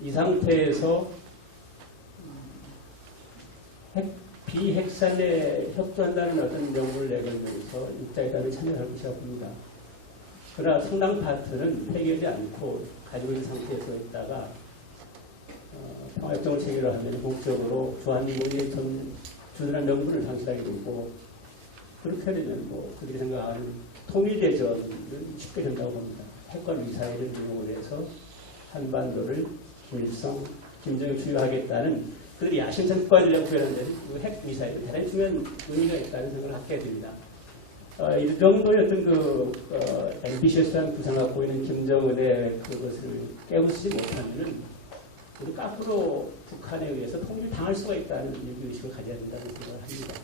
이 상태에서 비핵산에 협조한다는 어떤 명분을 내걸면서 육자회담에 참여할 것이라고 봅니다. 그러나 상당 파트는 폐기하지 않고 가지고 있는 상태에서 있다가 평화협정을 체결을 하면 공적으로 주한미군이 주둔한 명분을 상실하게 되고, 그렇게 되면 그들이 생각하는 통일대전은 쉽게 된다고 봅니다. 핵과 미사일을 이용을 해서 한반도를 김일성, 김정일 주요하겠다는 그들이 야심찬 국가전략을 표현하는데 핵 미사일은 대단히 중요한 의미가 있다는 생각을 갖게 됩니다. 이 정도의 어떤 앰비셔스한 구상을 갖고 있는 김정은의 그것을 깨부수지 못하면은 우리 거꾸로 북한에 의해서 통일을 당할 수가 있다는 위기의식을 가져야 된다는 생각을 합니다.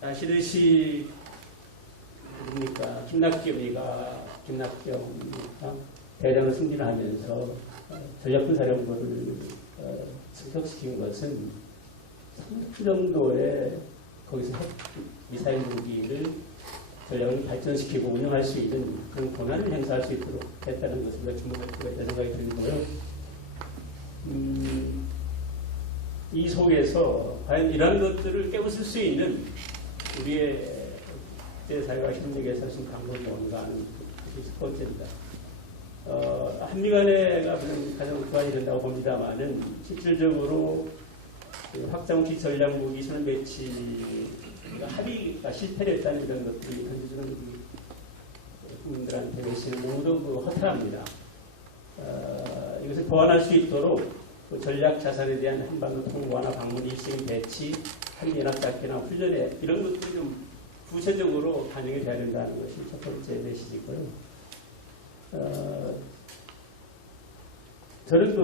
아시듯이 뭡니까? 김낙겸 대장을 승진하면서 전략군사령부를 승격시킨 것은 3주 정도의 거기서 핵 미사일 무기를 전략을 발전시키고 운영할 수 있는 그런 권한을 행사할 수 있도록 했다는 것을 우리가 주목할 필요가 있다는 생각이 들고요. 이 속에서 과연 이러한 것들을 깨부술 수 있는 우리의 국제사회와 협력에서 지금 방법이 뭔가 하는 것이 첫 번째입니다. 한미 간에가 가장 부활이 된다고 봅니다만은 실질적으로 확장기 전략무기 선언 배치 합의가 실패했다는 이런 것들이 현재는 국민들한테 외치는 모두 허탈합니다. 이것을 보완할 수 있도록 전략 자산에 대한 한반도 통과나 방문 일시적인 배치, 한미연합작전이나 훈련에 이런 것들이 좀 구체적으로 반영이 돼야 된다는 것이 첫 번째 메시지고요. 저는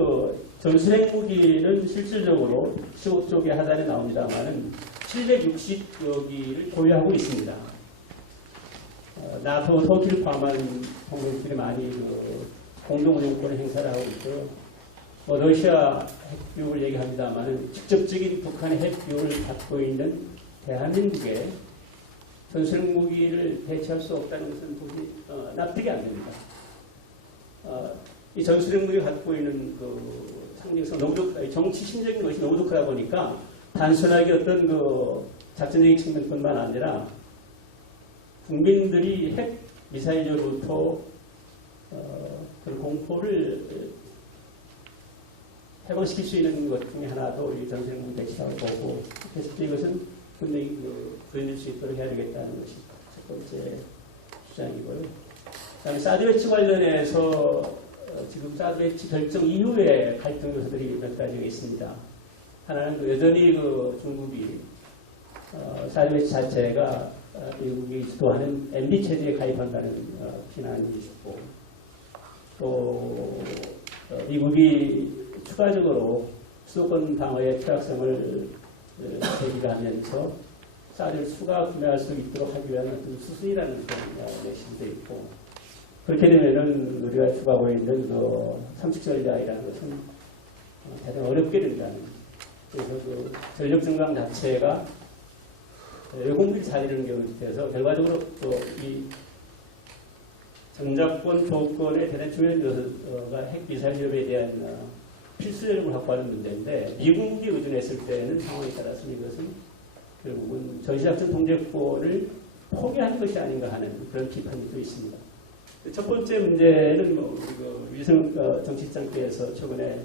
전술핵 무기는 실질적으로 15쪽의 하단에 나옵니다만은 760여 기를 보유하고 있습니다. 나토 터키를 포함한 동맹들이 많이 공동운영권을 행사를 하고 있고요. 러시아 핵비율을 얘기합니다만은 직접적인 북한의 핵비율을 갖고 있는 대한민국의 전술핵 무기를 대체할 수 없다는 것은 도저히 납득이 안 됩니다. 이 전술핵 무기를 갖고 있는 상징성 너무 정치 심적인 것이 너무 독하다 보니까 단순하게 어떤 작전적인 측면뿐만 아니라 국민들이 핵 미사일로부터 그런 공포를 해방시킬 수 있는 것 중에 하나도 이 전술핵 무기 배치라고 보고, 그래서 이것은 분명히 그려질 수 있도록 해야 되겠다는 것이 첫 번째 주장이고요. 그다음에 사드 배치 관련해서 지금 사드 배치 결정 이후에 갈등 요소들이 몇 가지가 있습니다. 하나는 여전히 중국이 사드 배치 자체가 미국이 주도하는 MB 체제에 가입한다는 비난이 있고, 또 미국이 추가적으로 수도권 방어의 필요성을 제기하면서 사드를 추가 구매할 수 있도록 하기 위한 어떤 수순이라는 그런 내심도 있고, 그렇게 되면은 우리가 추가하고 있는 삼식 전략이라는 것은 대단히 어렵게 된다는. 그래서 전력 증강 자체가 외공비를 사들이는 경우에 대해서 결과적으로 또 이 정작권 조건의 대단히 중요한 요소가 핵 미사일 위협에 대한 필수 전력을 확보하는 문제인데, 미국이 의존했을 때는 상황에 따라서 이것은 결국은 전시작전 통제권을 포기하는 것이 아닌가 하는 그런 비판도 있습니다. 첫 번째 문제는 위성 정치장께서 최근에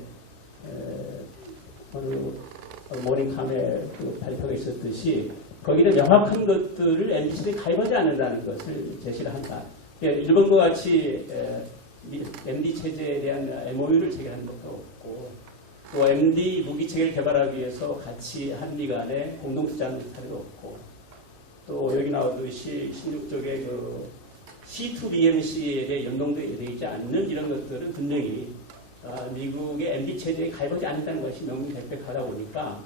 모닝캄에 발표가 있었듯이 거기는 명확한 것들을 MBC에 가입하지 않는다는 것을 제시를 한다. 일본과 같이 MD 체제에 대한 MOU를 체결하는 것도 없고, 또 MD 무기 체계를 개발하기 위해서 같이 한미 간에 공동 투자하는 사례도 없고, 또 여기 나오듯이 16쪽에 C2BMC에 대해 연동되어 있지 않는 이런 것들은 분명히 미국의 MD 체제에 가입하지 않는다는 것이 명명백백하다 보니까,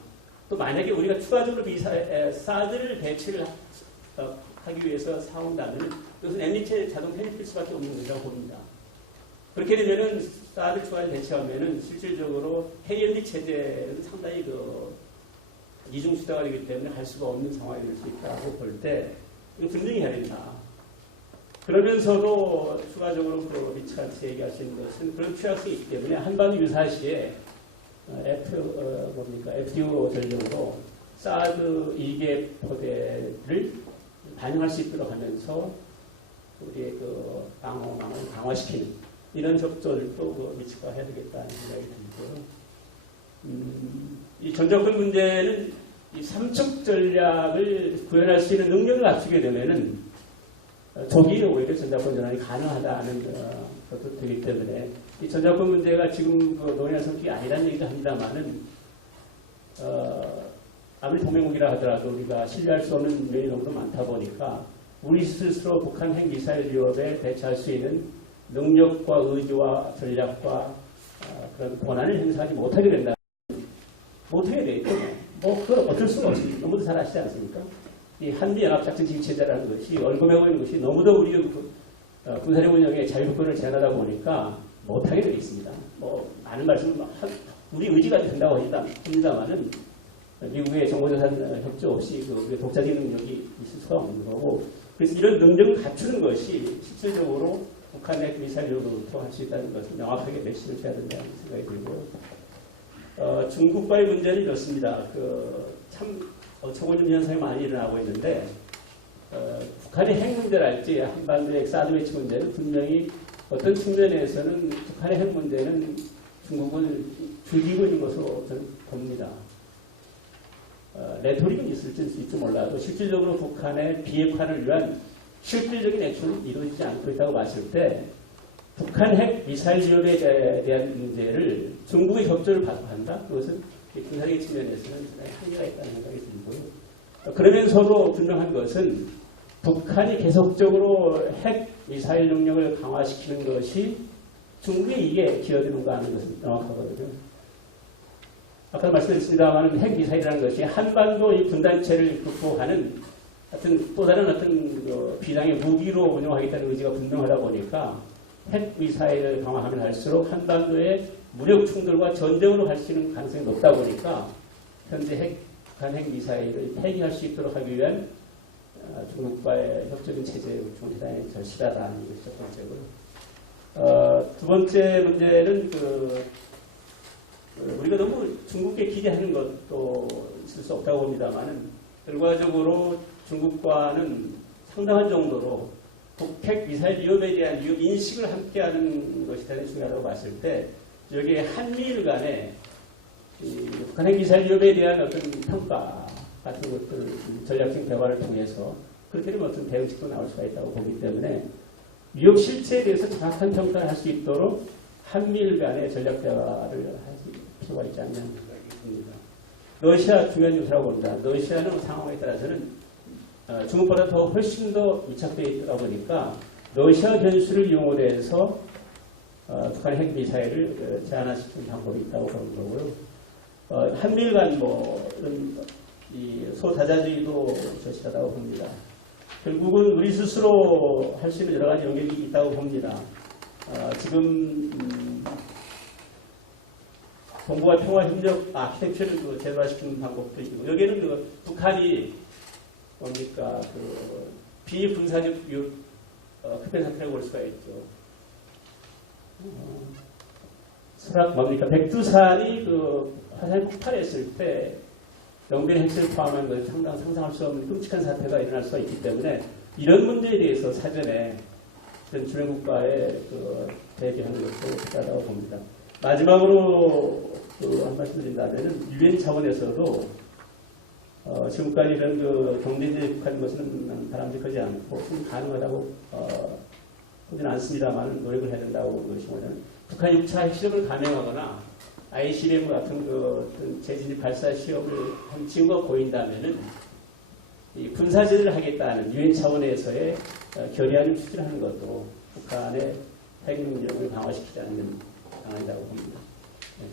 또 만약에 우리가 추가적으로 사드를 배치를 하기 위해서 사온다면 이것은 MD 체제 자동 편입될 수밖에 없는 것이라고 봅니다. 그렇게 되면은 사드 추가를 배치하면은 실질적으로 KMD 체제는 상당히 이중 수다가 되기 때문에 할 수가 없는 상황이 될 수 있다고 볼 때 이거 분명히 해야 된다. 그러면서도 추가적으로 그 미치한테 얘기하시는 것은 그런 취약성이 있기 때문에 한반도 유사시에 FTO 전력으로 사드 2개 포대를 반영할 수 있도록 하면서 우리의 그 방어망을 강화시키는 이런 접전을 또 미치가 해야 되겠다는 생각이 들고요. 이 전적권 문제는 이 삼척 전략을 구현할 수 있는 능력을 갖추게 되면은 조기에 오히려 전자권 전환이 가능하다는 것도 되기 때문에 이 전자권 문제가 지금 그 논의할 성격이 아니라는 얘기도 합니다만은 아무리 동맹국이라 하더라도 우리가 신뢰할 수 없는 면이 너무 많다 보니까 우리 스스로 북한 핵미사일 위협에 대처할 수 있는 능력과 의지와 전략과 그런 권한을 행사하지 못하게 된다. 못하게 되겠죠. 뭐 그건 어쩔 수가 없습니다. 너무도 잘 아시지 않습니까? 이 한미연합작전 지휘체제라는 것이 얼굴매고 있는 것이 너무도 우리 군사력 운영에 자율권을 제한하다 보니까 못하게 되어 있습니다. 뭐 많은 말씀을 우리 의지가 된다고 합니다만은 미국의 정보자산 협조 없이 그 독자적 능력이 있을 수가 없는 거고 그래서 이런 능력을 갖추는 것이 실질적으로 북한의 미사일 위협으로부터 할 수 있다는 것을 명확하게 메시지를 줘야 된다는 생각이 들고요. 중국과의 문제는 이렇습니다. 참 초고점 현상이 많이 일어나고 있는데 북한의 핵 문제랄지 한반도의 사드 배치 문제는 분명히 어떤 측면에서는 북한의 핵 문제는 중국을 죽이고 있는 것으로 저는 봅니다. 레토릭은 있을지 몰라도 실질적으로 북한의 비핵화를 위한 실질적인 액션은 이루어지지 않고 있다고 봤을 때 북한 핵 미사일 위협에 대한 문제를 중국의 협조를 받아간다? 그것은 군사적인 측면에서는 한계가 있다는 생각이 들고요. 그러면서도 분명한 것은 북한이 계속적으로 핵 미사일 능력을 강화시키는 것이 중국의 이익에 기여되는가 하는 것은 명확하거든요. 아까 말씀드렸습니다만 핵 미사일이라는 것이 한반도 이 분단체를 극복하는 하여튼 또 다른 어떤 비상의 무기로 운영하겠다는 의지가 분명하다 보니까 핵 미사일을 강화하면 할수록 한반도의 무력 충돌과 전쟁으로 갈 수 있는 가능성이 높다 보니까 현재 북한 핵 미사일을 폐기할 수 있도록 하기 위한 중국과의 협조적인 체제 구축은 대단히 절실하다는 것이 첫 번째고요. 두 번째 문제는 우리가 너무 중국에 기대하는 것도 있을 수 없다고 봅니다만은 결과적으로 중국과는 상당한 정도로 북핵 미사일 위협에 대한 위협 인식을 함께하는 것이 대단히 중요하다고 봤을 때 여기에 한미일 간의 북한 핵 미사일 위협에 대한 어떤 평가 같은 것들 전략적 대화를 통해서 그렇게 되면 어떤 대응책도 나올 수가 있다고 보기 때문에 위협 실체에 대해서 정확한 평가를 할 수 있도록 한미일 간의 전략 대화를 할 필요가 있지 않는 생각이 듭니다. 러시아 중요한 요소라고 봅니다. 러시아는 상황에 따라서는 중국보다 더 훨씬 더 밀착되어 있다 보니까 러시아 변수를 이용을 해서 북한 핵 미사일을 제한화시키는 방법이 있다고 보는 거고요. 한미일 간 이 소다자주의도 절실하다고 봅니다. 결국은 우리 스스로 할 수 있는 여러 가지 영역이 있다고 봅니다. 지금 동북아 평화협력 아키텍처를 제도화시키는 방법도 있고 여기에는 북한이 뭡니까 비군사적 흡연 상태라고 볼 수가 있죠. 백두산이 화산이 폭발했을 때 영변 핵실을 포함한 것을 상상할 수 없는 끔찍한 사태가 일어날 수가 있기 때문에 이런 문제에 대해서 사전에 주변국가에 대비하는 것도 필요하다고 봅니다. 마지막으로 한 말씀 드린다면 유엔 차원에서도 지금까지 이런 경제적 북한 것은 바람직하지 않고 가능하다고 보지는 않습니다만 노력을 해야 된다고 그러시면 북한 6차 핵실험을 감행하거나 ICBM 같은 재진입 발사 시험을 한 징후가 보인다면은 이 군사제재를 하겠다는 유엔 차원에서의 결의안을 추진하는 것도 북한의 핵 능력을 강화시키지 않는 방안이라고 봅니다. 네.